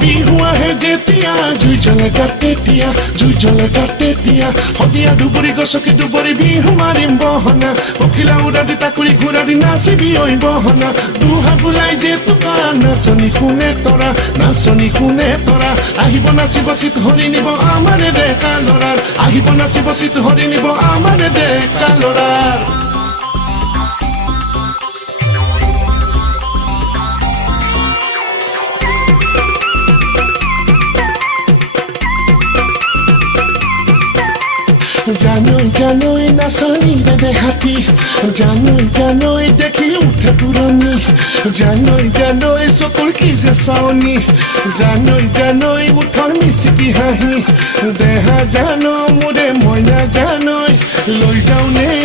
বিহু আহে যেতিয়া জুই জ্বলে তেতিয়া সদিয়া দুবৰি গছকি দুবৰি বিহু মাৰিম বহনা পখিলা উৰা দি তাকুৰি ঘূৰা দি নাচিবি ঐ বহনা দুহা বুলাই যে তোকা নাচনি কোনে তৰা আহিব নাচিব চিত হৰি নিব আমাৰে ডেকা ল'ৰাৰ আহিব নাচিব চিত হৰি নিব আমাৰে ডেকা ল'ৰাৰ জানৈ নাচনি দেহাতি জানৈ দেখি উঠে পুৰণি জানৈ চকুৰ কি যে চাৱনি জানৈ উঠৰ মিচিকি হাঁহি দেহা জানো মোৰে মইনা জানৈ লৈ যাওঁ নে